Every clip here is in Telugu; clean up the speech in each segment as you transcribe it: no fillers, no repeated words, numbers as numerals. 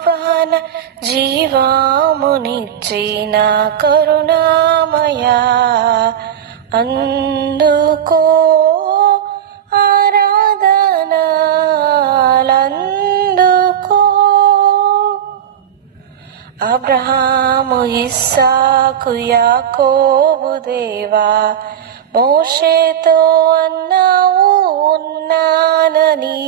క్షమాపణ జీవమునిచ్చిన కరుణామయా, అందుకో ఆరాధనలందుకో. అబ్రహాము ఇస్సాకు యాకోబు దేవా, మోషేతో అన్నావు ఉన్నానని.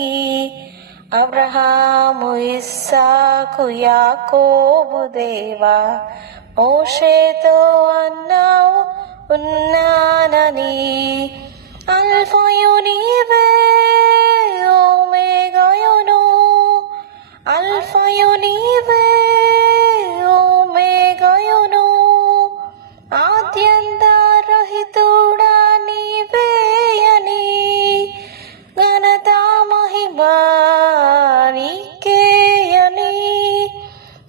అబ్రహాము ఇస్సాకు యాకోబు దేవా, మోషేతో అన్నావు ఉన్నానని. అల్ఫయు నీవే ఓమేగాయును, అల్ఫయు నీవే ఓమేగాయును, ఆద్యంత రహితుడా నీవే అని. ఘనత మహిమా నీకే అని.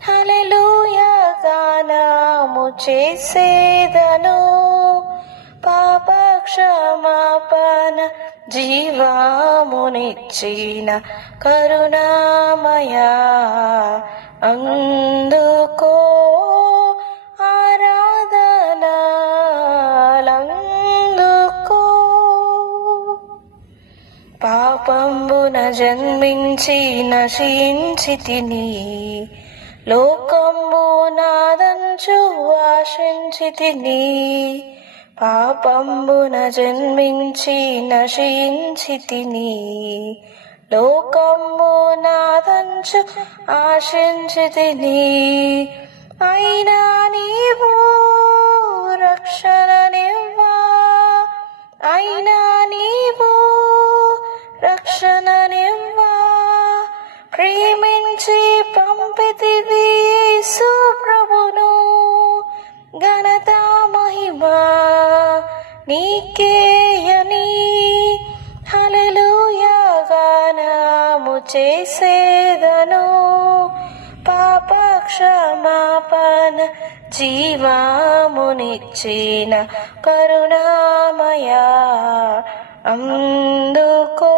హల్లెలూయా గానము చేసేదను. పాప క్షమాపణ జీవమునిచ్చిన కరుణామయా, అందుకో ఆరాధనలందుకో. పాపంబున జన్మించి నశించితిని, లోకంబు నాదంచు ఆశించితిని. పాపంబున జన్మించి నశించితిని, లోకంబు నాదంచు ఆశించితిని. అయినా నీవు రక్షణనివ్వా, అయినా నీవు రక్షణనివ్వా. ప్రేమించి పంపితివి యేసు ప్రభును, ఘనత మహిమా నీకే అని. హల్లెలూయా గానము చేసేదను. పాప క్షమాపణ జీవమునిచ్చిన కరుణామయా, అందుకో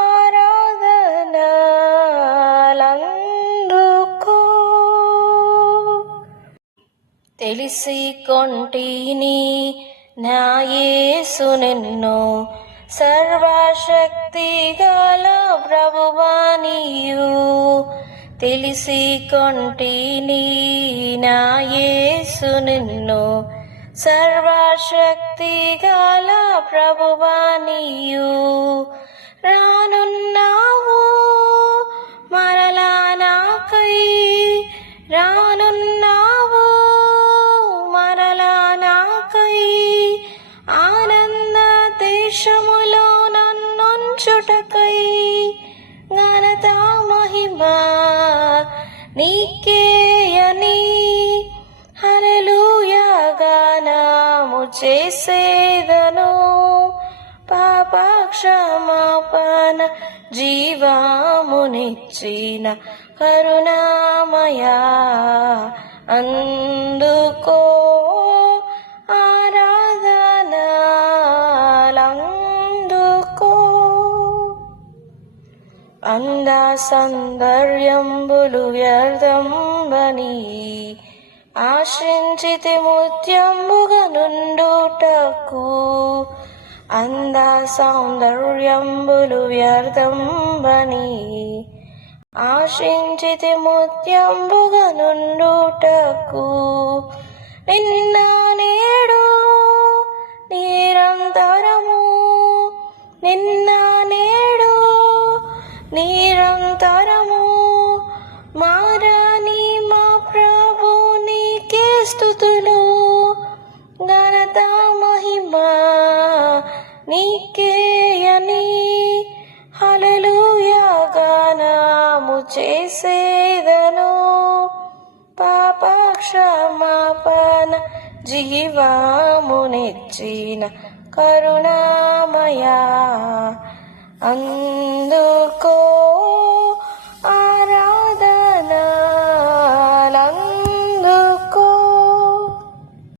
ఆరాధనలందుకో. తెలిసి కొంటిని నా యేసు నిన్ను, సర్వశక్తి గల ప్రభువానియు. తెలిసి కొంటిని నా యేసు నిన్ను, సర్వశక్తి గల ప్రభువానియు. రానున్నావు మరలా నాకై, రానున్నావు మరలా నాకై. ఆనంద దేశములో నన్నుంచుటకై, ఘనత మహిమా నీకే అని. హల్లెలూయా గానము చేసేదను. పాప క్షమాపణ జీవమునిచ్చిన కరుణామయా, అందుకో ఆరాధనలందుకో. అంద సౌందర్యంబులు వ్యర్థంబని ఆశించితి ముత్యంబుగా నుండుటకు. అంద సౌందర్యంబులు వ్యర్థంబని ఆశించితి ముత్యంబుగా నుండుటకు. నిన్న నేడు నిరంతరము, నిన్న నేడు నిరంతరము మారని మా ప్రభు నీకే స్తుతులు. ఘనత మహిమా నీకే అని. హల్లెలూయా గానము చేసేదను. పాప క్షమాపణ జీవమునిచ్చిన కరుణామయా, అందుకో